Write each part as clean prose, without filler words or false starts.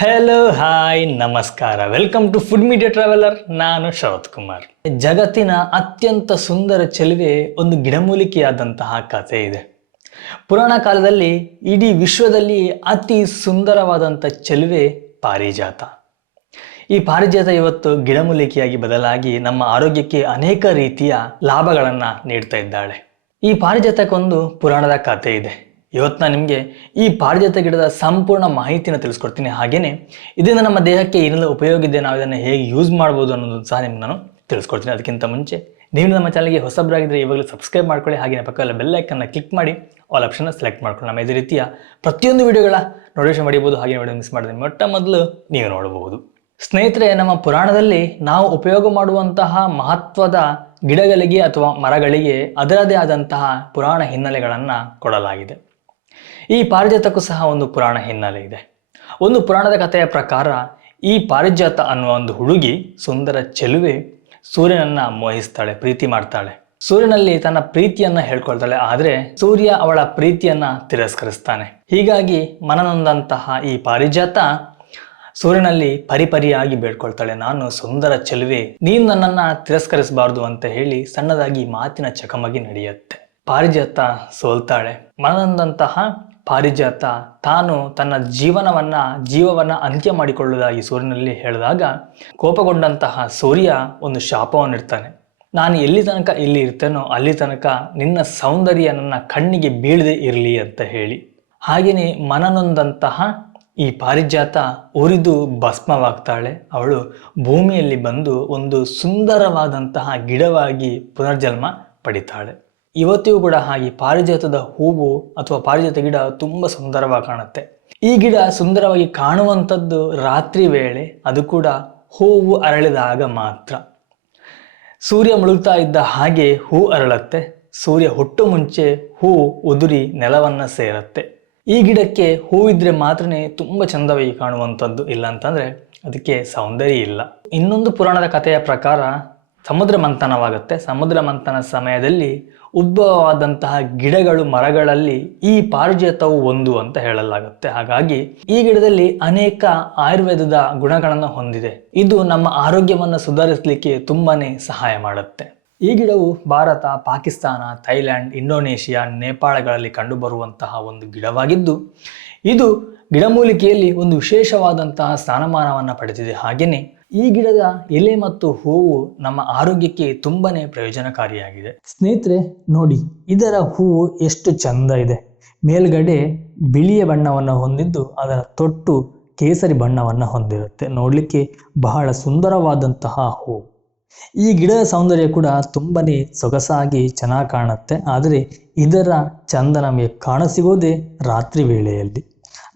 Hello hi ನಮಸ್ಕಾರ, welcome to food media traveller. ನಾನು ಶರತ್ ಕುಮಾರ್. ಜಗತ್ತಿನ ಅತ್ಯಂತ ಸುಂದರ ಚೆಲುವೆ ಒಂದು ಗಿಡಮೂಲಿಕೆಯಾದಂತಹ ಕಥೆ ಇದೆ. ಪುರಾಣ ಕಾಲದಲ್ಲಿ ಇಡೀ ವಿಶ್ವದಲ್ಲಿ ಅತಿ ಸುಂದರವಾದಂಥ ಚೆಲುವೆ ಪಾರಿಜಾತ. ಈ ಪಾರಿಜಾತ ಇವತ್ತು ಗಿಡಮೂಲಿಕೆಯಾಗಿ ಬದಲಾಗಿ ನಮ್ಮ ಆರೋಗ್ಯಕ್ಕೆ ಅನೇಕ ರೀತಿಯ ಲಾಭಗಳನ್ನು ನೀಡ್ತಾ ಇದ್ದಾಳೆ. ಈ ಪಾರಿಜಾತಕ್ಕೊಂದು ಪುರಾಣದ ಕಥೆ ಇದೆ. ಇವತ್ತು ನಾನು ನಿಮಗೆ ಈ ಪಾರಿಜಾತ ಗಿಡದ ಸಂಪೂರ್ಣ ಮಾಹಿತಿನ ತಿಳಿಸ್ಕೊಡ್ತೀನಿ. ಹಾಗೆಯೇ ಇದರಿಂದ ನಮ್ಮ ದೇಹಕ್ಕೆ ಏನೆಲ್ಲ ಉಪಯೋಗ ಇದೆ, ನಾವು ಇದನ್ನು ಹೇಗೆ ಯೂಸ್ ಮಾಡ್ಬೋದು ಅನ್ನೋದು ಸಹ ನಿಮ್ಗೆ ನಾನು ತಿಳಿಸ್ಕೊಡ್ತೀನಿ. ಅದಕ್ಕಿಂತ ಮುಂಚೆ ನೀವು ನಮ್ಮ ಚಾನಲ್ಗೆ ಹೊಸಬರಾಗಿದ್ದರೆ ಇವಾಗಲೂ ಸಬ್ಸ್ಕ್ರೈಬ್ ಮಾಡ್ಕೊಳ್ಳಿ. ಹಾಗೆಯೇ ಪಕ್ಕದಲ್ಲಿ ಬೆಲ್ ಐಕನ್ನ ಕ್ಲಿಕ್ ಮಾಡಿ ಆಲ್ ಆಪ್ಷನ್ನ ಸೆಲೆಕ್ಟ್ ಮಾಡ್ಕೊಳ್ಳಿ. ನಮ್ಮ ಇದೇ ರೀತಿಯ ಪ್ರತಿಯೊಂದು ವಿಡಿಯೋಗಳ ನೋಟಿಫಿಕೇಶನ್ ಪಡೆಯಬಹುದು. ಹಾಗೆ ವಿಡಿಯೋ ಮಿಸ್ ಮಾಡಿದ್ರೆ ಮೊಟ್ಟ ಮೊದಲು ನೀವು ನೋಡಬಹುದು. ಸ್ನೇಹಿತರೆ, ನಮ್ಮ ಪುರಾಣದಲ್ಲಿ ನಾವು ಉಪಯೋಗ ಮಾಡುವಂತಹ ಮಹತ್ವದ ಗಿಡಗಳಿಗೆ ಅಥವಾ ಮರಗಳಿಗೆ ಅದರದೇ ಆದಂತಹ ಪುರಾಣ ಹಿನ್ನೆಲೆಗಳನ್ನು ಕೊಡಲಾಗಿದೆ. ಈ ಪಾರಿಜಾತಕ್ಕೂ ಸಹ ಒಂದು ಪುರಾಣ ಹಿನ್ನೆಲೆ ಇದೆ. ಒಂದು ಪುರಾಣದ ಕಥೆಯ ಪ್ರಕಾರ ಈ ಪಾರಿಜಾತ ಅನ್ನುವ ಒಂದು ಹುಡುಗಿ, ಸುಂದರ ಚೆಲುವೆ, ಸೂರ್ಯನನ್ನ ಮೋಹಿಸ್ತಾಳೆ, ಪ್ರೀತಿ ಮಾಡ್ತಾಳೆ. ಸೂರ್ಯನಲ್ಲಿ ತನ್ನ ಪ್ರೀತಿಯನ್ನ ಹೇಳ್ಕೊಳ್ತಾಳೆ. ಆದರೆ ಸೂರ್ಯ ಅವಳ ಪ್ರೀತಿಯನ್ನ ತಿರಸ್ಕರಿಸ್ತಾನೆ. ಹೀಗಾಗಿ ಮನನೊಂದಂತಹ ಈ ಪಾರಿಜಾತ ಸೂರ್ಯನಲ್ಲಿ ಪರಿಪರಿಯಾಗಿ ಬೇಡ್ಕೊಳ್ತಾಳೆ, ನಾನು ಸುಂದರ ಚೆಲುವೆ, ನೀನು ನನ್ನನ್ನ ತಿರಸ್ಕರಿಸಬಾರ್ದು ಅಂತ ಹೇಳಿ ಸಣ್ಣದಾಗಿ ಮಾತಿನ ಚಕಮಕಿ ನಡೆಯುತ್ತೆ. ಪಾರಿಜಾತ ಸೋಲ್ತಾಳೆ. ಮನನೊಂದಂತಹ ಪಾರಿಜಾತ ತಾನು ತನ್ನ ಜೀವವನ್ನ ಅಂತ್ಯ ಮಾಡಿಕೊಳ್ಳುವುದಾಗಿ ಸೂರ್ಯನಲ್ಲಿ ಹೇಳಿದಾಗ ಕೋಪಗೊಂಡಂತಹ ಸೂರ್ಯ ಒಂದು ಶಾಪವನ್ನು ಇಡ್ತಾನೆ. ನಾನು ಎಲ್ಲಿ ತನಕ ಇಲ್ಲಿ ಇರ್ತೇನೋ ಅಲ್ಲಿ ತನಕ ನಿನ್ನ ಸೌಂದರ್ಯ ನನ್ನ ಕಣ್ಣಿಗೆ ಬೀಳದೆ ಇರಲಿ ಅಂತ ಹೇಳಿ. ಹಾಗೆಯೇ ಮನನೊಂದಂತಹ ಈ ಪಾರಿಜಾತ ಉರಿದು ಭಸ್ಮವಾಗ್ತಾಳೆ. ಅವಳು ಭೂಮಿಯಲ್ಲಿ ಬಂದು ಒಂದು ಸುಂದರವಾದಂತಹ ಗಿಡವಾಗಿ ಪುನರ್ಜನ್ಮ ಪಡಿತಾಳೆ. ಇವತ್ತಿಗೂ ಕೂಡ ಹಾಗೆ ಪಾರಿಜಾತದ ಹೂವು ಅಥವಾ ಪಾರಿಜಾತ ಗಿಡ ತುಂಬ ಸುಂದರವಾಗಿ ಕಾಣುತ್ತೆ. ಈ ಗಿಡ ಸುಂದರವಾಗಿ ಕಾಣುವಂಥದ್ದು ರಾತ್ರಿ ವೇಳೆ, ಅದು ಕೂಡ ಹೂವು ಅರಳಿದಾಗ ಮಾತ್ರ. ಸೂರ್ಯ ಮುಳುಗ್ತಾ ಇದ್ದ ಹಾಗೆ ಹೂ ಅರಳುತ್ತೆ. ಸೂರ್ಯ ಹುಟ್ಟು ಮುಂಚೆ ಹೂ ಉದುರಿ ನೆಲವನ್ನ ಸೇರುತ್ತೆ. ಈ ಗಿಡಕ್ಕೆ ಹೂ ಇದ್ರೆ ಮಾತ್ರನೇ ತುಂಬ ಚಂದವಾಗಿ ಕಾಣುವಂಥದ್ದು, ಇಲ್ಲ ಅಂತಂದ್ರೆ ಅದಕ್ಕೆ ಸೌಂದರ್ಯ ಇಲ್ಲ. ಇನ್ನೊಂದು ಪುರಾಣದ ಕಥೆಯ ಪ್ರಕಾರ ಸಮುದ್ರ ಮಂಥನವಾಗುತ್ತೆ. ಸಮುದ್ರ ಮಂಥನ ಸಮಯದಲ್ಲಿ ಉದ್ಭವವಾದಂತಹ ಗಿಡಗಳು, ಮರಗಳಲ್ಲಿ ಈ ಪಾರಿಜಾತವು ಒಂದು ಅಂತ ಹೇಳಲಾಗುತ್ತೆ. ಹಾಗಾಗಿ ಈ ಗಿಡದಲ್ಲಿ ಅನೇಕ ಆಯುರ್ವೇದದ ಗುಣಗಳನ್ನು ಹೊಂದಿದೆ. ಇದು ನಮ್ಮ ಆರೋಗ್ಯವನ್ನು ಸುಧಾರಿಸಲಿಕ್ಕೆ ತುಂಬಾನೇ ಸಹಾಯ ಮಾಡುತ್ತೆ. ಈ ಗಿಡವು ಭಾರತ, ಪಾಕಿಸ್ತಾನ, ಥೈಲ್ಯಾಂಡ್, ಇಂಡೋನೇಷಿಯಾ, ನೇಪಾಳಗಳಲ್ಲಿ ಕಂಡುಬರುವಂತಹ ಒಂದು ಗಿಡವಾಗಿದ್ದು, ಇದು ಗಿಡಮೂಲಿಕೆಯಲ್ಲಿ ಒಂದು ವಿಶೇಷವಾದಂತಹ ಸ್ಥಾನಮಾನವನ್ನು ಪಡೆದಿದೆ. ಹಾಗೆಯೇ ಈ ಗಿಡದ ಎಲೆ ಮತ್ತು ಹೂವು ನಮ್ಮ ಆರೋಗ್ಯಕ್ಕೆ ತುಂಬಾನೇ ಪ್ರಯೋಜನಕಾರಿಯಾಗಿದೆ. ಸ್ನೇಹಿತರೆ ನೋಡಿ, ಇದರ ಹೂವು ಎಷ್ಟು ಚಂದ ಇದೆ. ಮೇಲ್ಗಡೆ ಬಿಳಿಯ ಬಣ್ಣವನ್ನು ಹೊಂದಿದ್ದು ಅದರ ತೊಟ್ಟು ಕೇಸರಿ ಬಣ್ಣವನ್ನು ಹೊಂದಿರುತ್ತೆ. ನೋಡ್ಲಿಕ್ಕೆ ಬಹಳ ಸುಂದರವಾದಂತಹ ಹೂವು. ಈ ಗಿಡದ ಸೌಂದರ್ಯ ಕೂಡ ತುಂಬಾನೇ ಸೊಗಸಾಗಿ ಚೆನ್ನಾಗಿ ಕಾಣುತ್ತೆ. ಆದರೆ ಇದರ ಚಂದ ನಮಗೆ ಕಾಣಸಿಗೋದೇ ರಾತ್ರಿ ವೇಳೆಯಲ್ಲಿ.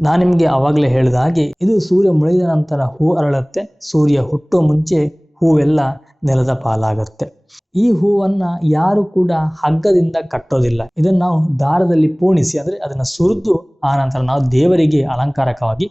ನಾನು ನಿಮಗೆ ಆವಾಗಲೇ ಹೇಳಿದ ಹಾಗೆ ಇದು ಸೂರ್ಯ ಮುಳುಗಿದ ನಂತರ ಹೂ ಅರಳುತ್ತೆ. ಸೂರ್ಯ ಹುಟ್ಟೋ ಮುಂಚೆ ಹೂವೆಲ್ಲ ನೆಲದ ಪಾಲಾಗುತ್ತೆ. ಈ ಹೂವನ್ನ ಯಾರು ಕೂಡ ಹಗ್ಗದಿಂದ ಕಟ್ಟೋದಿಲ್ಲ. ಇದನ್ನು ನಾವು ದಾರದಲ್ಲಿ ಪೋಣಿಸಿ, ಅಂದ್ರೆ ಅದನ್ನ ಸುರಿದು ಆ ನಂತರ ನಾವು ದೇವರಿಗೆ ಅಲಂಕಾರಕವಾಗಿ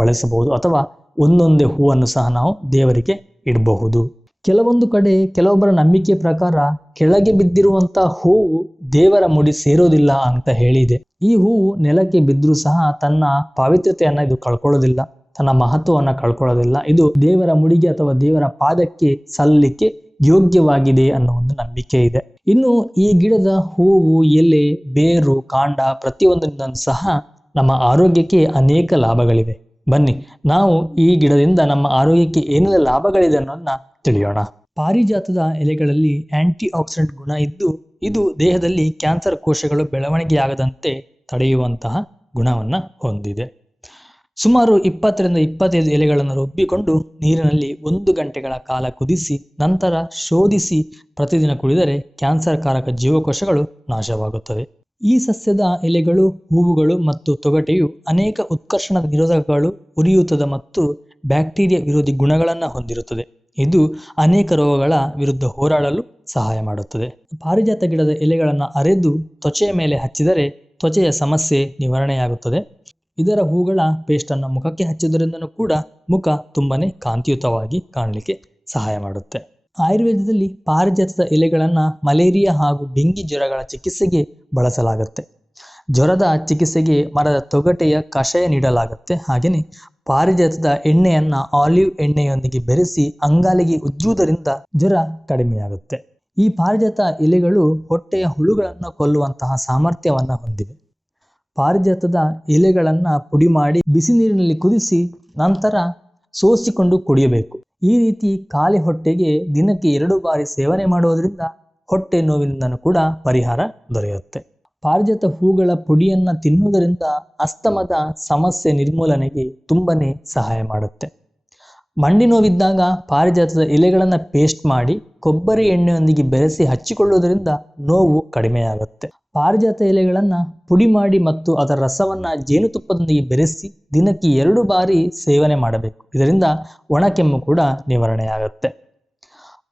ಬಳಸಬಹುದು, ಅಥವಾ ಒಂದೊಂದೇ ಹೂವನ್ನು ಸಹ ನಾವು ದೇವರಿಗೆ ಇಡಬಹುದು. ಕೆಲವೊಂದು ಕಡೆ ಕೆಲವೊಬ್ಬರ ನಂಬಿಕೆಯ ಪ್ರಕಾರ ಕೆಳಗೆ ಬಿದ್ದಿರುವಂತಹ ಹೂವು ದೇವರ ಮುಡಿ ಸೇರೋದಿಲ್ಲ ಅಂತ ಹೇಳಿದೆ. ಈ ಹೂವು ನೆಲಕ್ಕೆ ಬಿದ್ದರೂ ಸಹ ತನ್ನ ಪಾವಿತ್ರ್ಯತೆಯನ್ನ ಇದು ಕಳ್ಕೊಳ್ಳೋದಿಲ್ಲ, ತನ್ನ ಮಹತ್ವವನ್ನ ಕಳ್ಕೊಳ್ಳೋದಿಲ್ಲ. ಇದು ದೇವರ ಮುಡಿಗೆ ಅಥವಾ ದೇವರ ಪಾದಕ್ಕೆ ಸಲ್ಲಲಿಕ್ಕೆ ಯೋಗ್ಯವಾಗಿದೆ ಅನ್ನೋ ಒಂದು ನಂಬಿಕೆ ಇದೆ. ಇನ್ನು ಈ ಗಿಡದ ಹೂವು, ಎಲೆ, ಬೇರು, ಕಾಂಡ ಪ್ರತಿಯೊಂದರಿಂದ ಸಹ ನಮ್ಮ ಆರೋಗ್ಯಕ್ಕೆ ಅನೇಕ ಲಾಭಗಳಿವೆ. ಬನ್ನಿ ನಾವು ಈ ಗಿಡದಿಂದ ನಮ್ಮ ಆರೋಗ್ಯಕ್ಕೆ ಏನೆಲ್ಲ ಲಾಭಗಳಿದೆ ಅನ್ನೋದನ್ನ ತಿಳಿಯೋಣ. ಪಾರಿಜಾತದ ಎಲೆಗಳಲ್ಲಿ ಆಂಟಿ ಆಕ್ಸಿಡೆಂಟ್ ಗುಣ ಇದ್ದು, ಇದು ದೇಹದಲ್ಲಿ ಕ್ಯಾನ್ಸರ್ ಕೋಶಗಳು ಬೆಳವಣಿಗೆಯಾಗದಂತೆ ತಡೆಯುವಂತಹ ಗುಣವನ್ನು ಹೊಂದಿದೆ. ಸುಮಾರು 20 ರಿಂದ 25 ಎಲೆಗಳನ್ನು ರುಬ್ಬಿಕೊಂಡು ನೀರಿನಲ್ಲಿ 1 ಗಂಟೆಗಳ ಕಾಲ ಕುದಿಸಿ ನಂತರ ಶೋಧಿಸಿ ಪ್ರತಿದಿನ ಕುಡಿದರೆ ಕ್ಯಾನ್ಸರ್ ಕಾರಕ ಜೀವಕೋಶಗಳು ನಾಶವಾಗುತ್ತವೆ. ಈ ಸಸ್ಯದ ಎಲೆಗಳು, ಹೂವುಗಳು ಮತ್ತು ತೊಗಟೆಯು ಅನೇಕ ಉತ್ಕರ್ಷಣ ನಿರೋಧಕಗಳು, ಉರಿಯೂತದ ಮತ್ತು ಬ್ಯಾಕ್ಟೀರಿಯಾ ವಿರೋಧಿ ಗುಣಗಳನ್ನು ಹೊಂದಿರುತ್ತದೆ. ಇದು ಅನೇಕ ರೋಗಗಳ ವಿರುದ್ಧ ಹೋರಾಡಲು ಸಹಾಯ ಮಾಡುತ್ತದೆ. ಪಾರಿಜಾತ ಗಿಡದ ಎಲೆಗಳನ್ನು ಅರೆದು ತ್ವಚೆಯ ಮೇಲೆ ಹಚ್ಚಿದರೆ ತ್ವಚೆಯ ಸಮಸ್ಯೆ ನಿವಾರಣೆಯಾಗುತ್ತದೆ. ಇದರ ಹೂಗಳ ಪೇಸ್ಟನ್ನು ಮುಖಕ್ಕೆ ಹಚ್ಚುವುದರಿಂದನೂ ಕೂಡ ಮುಖ ತುಂಬಾನೇ ಕಾಂತಿಯುತವಾಗಿ ಕಾಣಲಿಕ್ಕೆ ಸಹಾಯ ಮಾಡುತ್ತೆ. ಆಯುರ್ವೇದದಲ್ಲಿ ಪಾರಿಜಾತದ ಎಲೆಗಳನ್ನು ಮಲೇರಿಯಾ ಹಾಗೂ ಡೆಂಗಿ ಜ್ವರಗಳ ಚಿಕಿತ್ಸೆಗೆ ಬಳಸಲಾಗುತ್ತೆ. ಜ್ವರದ ಚಿಕಿತ್ಸೆಗೆ ಮರದ ತೊಗಟೆಯ ಕಷಾಯ ನೀಡಲಾಗುತ್ತೆ. ಹಾಗೆಯೇ ಪಾರಿಜಾತದ ಎಣ್ಣೆಯನ್ನ ಆಲಿವ್ ಎಣ್ಣೆಯೊಂದಿಗೆ ಬೆರೆಸಿ ಅಂಗಾಲಿಗೆ ಉಜ್ಜುವುದರಿಂದ ಜ್ವರ ಕಡಿಮೆಯಾಗುತ್ತೆ. ಈ ಪಾರಿಜಾತ ಎಲೆಗಳು ಹೊಟ್ಟೆಯ ಹುಳುಗಳನ್ನು ಕೊಲ್ಲುವಂತಹ ಸಾಮರ್ಥ್ಯವನ್ನ ಹೊಂದಿವೆ. ಪಾರಿಜಾತದ ಎಲೆಗಳನ್ನ ಪುಡಿ ಮಾಡಿ ಬಿಸಿ ನೀರಿನಲ್ಲಿ ಕುದಿಸಿ ನಂತರ ಸೋಸಿಕೊಂಡು ಕುಡಿಯಬೇಕು. ಈ ರೀತಿ ಖಾಲಿ ಹೊಟ್ಟೆಗೆ ದಿನಕ್ಕೆ 2 ಬಾರಿ ಸೇವನೆ ಮಾಡುವುದರಿಂದ ಹೊಟ್ಟೆ ನೋವಿನಿಂದನೂ ಕೂಡ ಪರಿಹಾರ ದೊರೆಯುತ್ತೆ. ಪಾರಿಜಾತ ಹೂಗಳ ಪುಡಿಯನ್ನ ತಿನ್ನುವುದರಿಂದ ಅಸ್ತಮದ ಸಮಸ್ಯೆ ನಿರ್ಮೂಲನೆಗೆ ತುಂಬನೇ ಸಹಾಯ ಮಾಡುತ್ತೆ. ಮಂಡಿ ನೋವಿದ್ದಾಗ ಪಾರಿಜಾತದ ಎಲೆಗಳನ್ನು ಪೇಸ್ಟ್ ಮಾಡಿ ಕೊಬ್ಬರಿ ಎಣ್ಣೆಯೊಂದಿಗೆ ಬೆರೆಸಿ ಹಚ್ಚಿಕೊಳ್ಳುವುದರಿಂದ ನೋವು ಕಡಿಮೆಯಾಗುತ್ತೆ. ಪಾರಿಜಾತ ಎಲೆಗಳನ್ನು ಪುಡಿ ಮಾಡಿ ಮತ್ತು ಅದರ ರಸವನ್ನು ಜೇನುತುಪ್ಪದೊಂದಿಗೆ ಬೆರೆಸಿ ದಿನಕ್ಕೆ 2 ಬಾರಿ ಸೇವನೆ ಮಾಡಬೇಕು. ಇದರಿಂದ ಒಣಕೆಮ್ಮು ಕೂಡ ನಿವಾರಣೆಯಾಗುತ್ತೆ.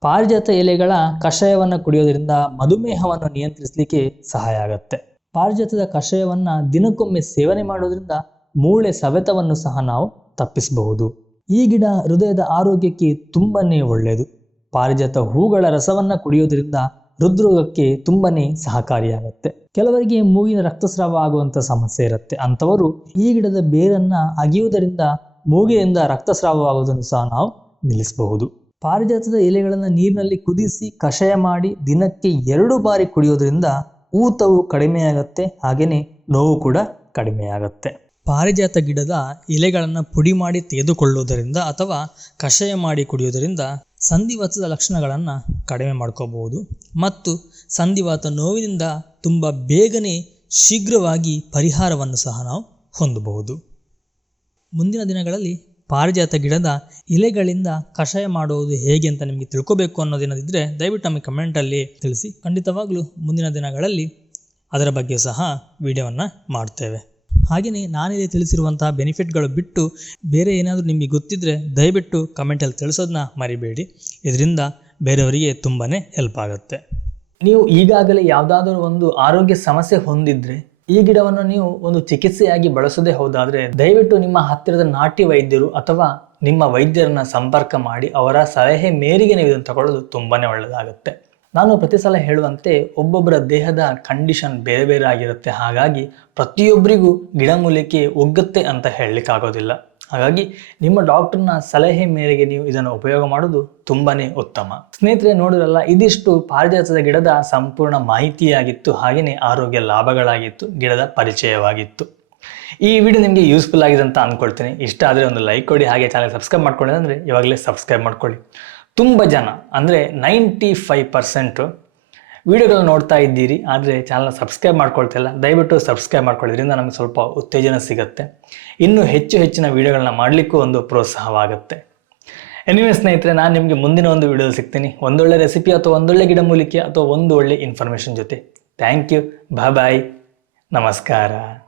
ಪಾರಿಜಾತ ಎಲೆಗಳ ಕಷಾಯವನ್ನು ಕುಡಿಯೋದ್ರಿಂದ ಮಧುಮೇಹವನ್ನು ನಿಯಂತ್ರಿಸಲಿಕ್ಕೆ ಸಹಾಯ ಆಗುತ್ತೆ. ಪಾರಿಜಾತದ ಕಷಾಯವನ್ನು ದಿನಕ್ಕೊಮ್ಮೆ ಸೇವನೆ ಮಾಡೋದ್ರಿಂದ ಮೂಳೆ ಸವೆತವನ್ನು ಸಹ ನಾವು ತಪ್ಪಿಸಬಹುದು. ಈ ಗಿಡ ಹೃದಯದ ಆರೋಗ್ಯಕ್ಕೆ ತುಂಬನೇ ಒಳ್ಳೆಯದು. ಪಾರಿಜಾತ ಹೂಗಳ ರಸವನ್ನು ಕುಡಿಯೋದ್ರಿಂದ ಹೃದ್ರೋಗಕ್ಕೆ ತುಂಬನೇ ಸಹಕಾರಿಯಾಗುತ್ತೆ. ಕೆಲವರಿಗೆ ಮೂಗಿನ ರಕ್ತಸ್ರಾವ ಆಗುವಂಥ ಸಮಸ್ಯೆ ಇರುತ್ತೆ. ಅಂಥವರು ಈ ಗಿಡದ ಬೇರನ್ನು ಅಗಿಯುವುದರಿಂದ ಮೂಗಿನಿಂದ ರಕ್ತಸ್ರಾವವಾಗುವುದನ್ನು ಸಹ ನಾವು ನಿಲ್ಲಿಸಬಹುದು. ಪಾರಿಜಾತದ ಎಲೆಗಳನ್ನು ನೀರಿನಲ್ಲಿ ಕುದಿಸಿ ಕಷಾಯ ಮಾಡಿ ದಿನಕ್ಕೆ 2 ಬಾರಿ ಕುಡಿಯೋದ್ರಿಂದ ಊತವು ಕಡಿಮೆಯಾಗುತ್ತೆ, ಹಾಗೆಯೇ ನೋವು ಕೂಡ ಕಡಿಮೆಯಾಗುತ್ತೆ. ಪಾರಿಜಾತ ಗಿಡದ ಎಲೆಗಳನ್ನು ಪುಡಿ ಮಾಡಿ ತೆಗೆದುಕೊಳ್ಳುವುದರಿಂದ ಅಥವಾ ಕಷಾಯ ಮಾಡಿ ಕುಡಿಯುವುದರಿಂದ ಸಂಧಿವಾತದ ಲಕ್ಷಣಗಳನ್ನು ಕಡಿಮೆ ಮಾಡ್ಕೋಬಹುದು ಮತ್ತು ಸಂಧಿವಾತ ನೋವಿನಿಂದ ತುಂಬ ಬೇಗನೆ ಶೀಘ್ರವಾಗಿ ಪರಿಹಾರವನ್ನು ಸಹ ನಾವು ಹೊಂದಬಹುದು. ಮುಂದಿನ ದಿನಗಳಲ್ಲಿ ಪಾರಿಜಾತ ಗಿಡದ ಎಲೆಗಳಿಂದ ಕಷಾಯ ಮಾಡುವುದು ಹೇಗೆ ಅಂತ ನಿಮಗೆ ತಿಳ್ಕೋಬೇಕು ಅನ್ನೋದೇನಾದಿದ್ರೆ ದಯವಿಟ್ಟು ನಮಗೆ ಕಮೆಂಟಲ್ಲಿ ತಿಳಿಸಿ. ಖಂಡಿತವಾಗ್ಲೂ ಮುಂದಿನ ದಿನಗಳಲ್ಲಿ ಅದರ ಬಗ್ಗೆ ಸಹ ವಿಡಿಯೋವನ್ನು ಮಾಡ್ತೇವೆ. ಹಾಗೆಯೇ ನಾನಿಲ್ಲಿ ತಿಳಿಸಿರುವಂತಹ ಬೆನಿಫಿಟ್ಗಳು ಬಿಟ್ಟು ಬೇರೆ ಏನಾದರೂ ನಿಮಗೆ ಗೊತ್ತಿದ್ದರೆ ದಯವಿಟ್ಟು ಕಮೆಂಟಲ್ಲಿ ತಿಳಿಸೋದನ್ನ ಮರಿಬೇಡಿ. ಇದರಿಂದ ಬೇರೆಯವರಿಗೆ ತುಂಬಾ ಹೆಲ್ಪ್ ಆಗುತ್ತೆ. ನೀವು ಈಗಾಗಲೇ ಯಾವುದಾದ್ರೂ ಒಂದು ಆರೋಗ್ಯ ಸಮಸ್ಯೆ ಹೊಂದಿದ್ರೆ ಈ ಗಿಡವನ್ನು ನೀವು ಒಂದು ಚಿಕಿತ್ಸೆಯಾಗಿ ಬಳಸೋದೇ ಹೋದಾದರೆ ದಯವಿಟ್ಟು ನಿಮ್ಮ ಹತ್ತಿರದ ನಾಟಿ ವೈದ್ಯರು ಅಥವಾ ನಿಮ್ಮ ವೈದ್ಯರನ್ನ ಸಂಪರ್ಕ ಮಾಡಿ ಅವರ ಸಲಹೆ ಮೇರೆಗೆ ನೀವು ಇದನ್ನು ತಗೊಳ್ಳೋದು ತುಂಬಾ ಒಳ್ಳೆಯದಾಗುತ್ತೆ. ನಾನು ಪ್ರತಿ ಸಲ ಹೇಳುವಂತೆ ಒಬ್ಬೊಬ್ಬರ ದೇಹದ ಕಂಡೀಷನ್ ಬೇರೆ ಬೇರೆ ಆಗಿರುತ್ತೆ. ಹಾಗಾಗಿ ಪ್ರತಿಯೊಬ್ಬರಿಗೂ ಗಿಡಮೂಲಿಕೆ ಒಗ್ಗುತ್ತೆ ಅಂತ ಹೇಳಲಿಕ್ಕಾಗೋದಿಲ್ಲ. ಹಾಗಾಗಿ ನಿಮ್ಮ ಡಾಕ್ಟರ್ನ ಸಲಹೆ ಮೇರೆಗೆ ನೀವು ಇದನ್ನು ಉಪಯೋಗ ಮಾಡೋದು ತುಂಬಾನೇ ಉತ್ತಮ. ಸ್ನೇಹಿತರೆ, ನೋಡಿರಲ್ಲ, ಇದಿಷ್ಟು ಪಾರಿಜಾತದ ಗಿಡದ ಸಂಪೂರ್ಣ ಮಾಹಿತಿಯಾಗಿತ್ತು. ಹಾಗೆಯೇ ಆರೋಗ್ಯ ಲಾಭಗಳಾಗಿತ್ತು, ಗಿಡದ ಪರಿಚಯವಾಗಿತ್ತು. ಈ ವಿಡಿಯೋ ನಿಮಗೆ ಯೂಸ್ಫುಲ್ ಆಗಿದೆ ಅಂತ ಅಂದ್ಕೊಳ್ತೀನಿ. ಇಷ್ಟ ಆದರೆ ಒಂದು ಲೈಕ್ ಕೊಡಿ, ಹಾಗೆ ಚಾನಲ್ ಸಬ್ಸ್ಕ್ರೈಬ್ ಮಾಡ್ಕೊಳ್ಳಿ ಅಂದರೆ ಇವಾಗಲೇ ಸಬ್ಸ್ಕ್ರೈಬ್ ಮಾಡ್ಕೊಳ್ಳಿ. ತುಂಬ ಜನ ಅಂದರೆ 95% ವಿಡಿಯೋಗಳನ್ನ ನೋಡ್ತಾ ಇದ್ದೀರಿ, ಆದರೆ ಚಾನಲ್ನ ಸಬ್ಸ್ಕ್ರೈಬ್ ಮಾಡ್ಕೊಳ್ತಿಲ್ಲ. ದಯವಿಟ್ಟು ಸಬ್ಸ್ಕ್ರೈಬ್ ಮಾಡ್ಕೊಳ್ಳೋದ್ರಿಂದ ನಮಗೆ ಸ್ವಲ್ಪ ಉತ್ತೇಜನ ಸಿಗುತ್ತೆ. ಇನ್ನೂ ಹೆಚ್ಚಿನ ವಿಡಿಯೋಗಳನ್ನ ಮಾಡಲಿಕ್ಕೂ ಒಂದು ಪ್ರೋತ್ಸಾಹವಾಗುತ್ತೆ. ಎನಿವೇ ಸ್ನೇಹಿತರೆ, ನಾನು ನಿಮಗೆ ಮುಂದಿನ ಒಂದು ವಿಡಿಯೋದಲ್ಲಿ ಸಿಗ್ತೀನಿ, ಒಂದೊಳ್ಳೆ ರೆಸಿಪಿ ಅಥವಾ ಒಂದೊಳ್ಳೆ ಗಿಡಮೂಲಿಕೆ ಅಥವಾ ಒಂದು ಒಳ್ಳೆ ಇನ್ಫಾರ್ಮೇಷನ್ ಜೊತೆ. ಥ್ಯಾಂಕ್ ಯು, ಬಾಯ್, ನಮಸ್ಕಾರ.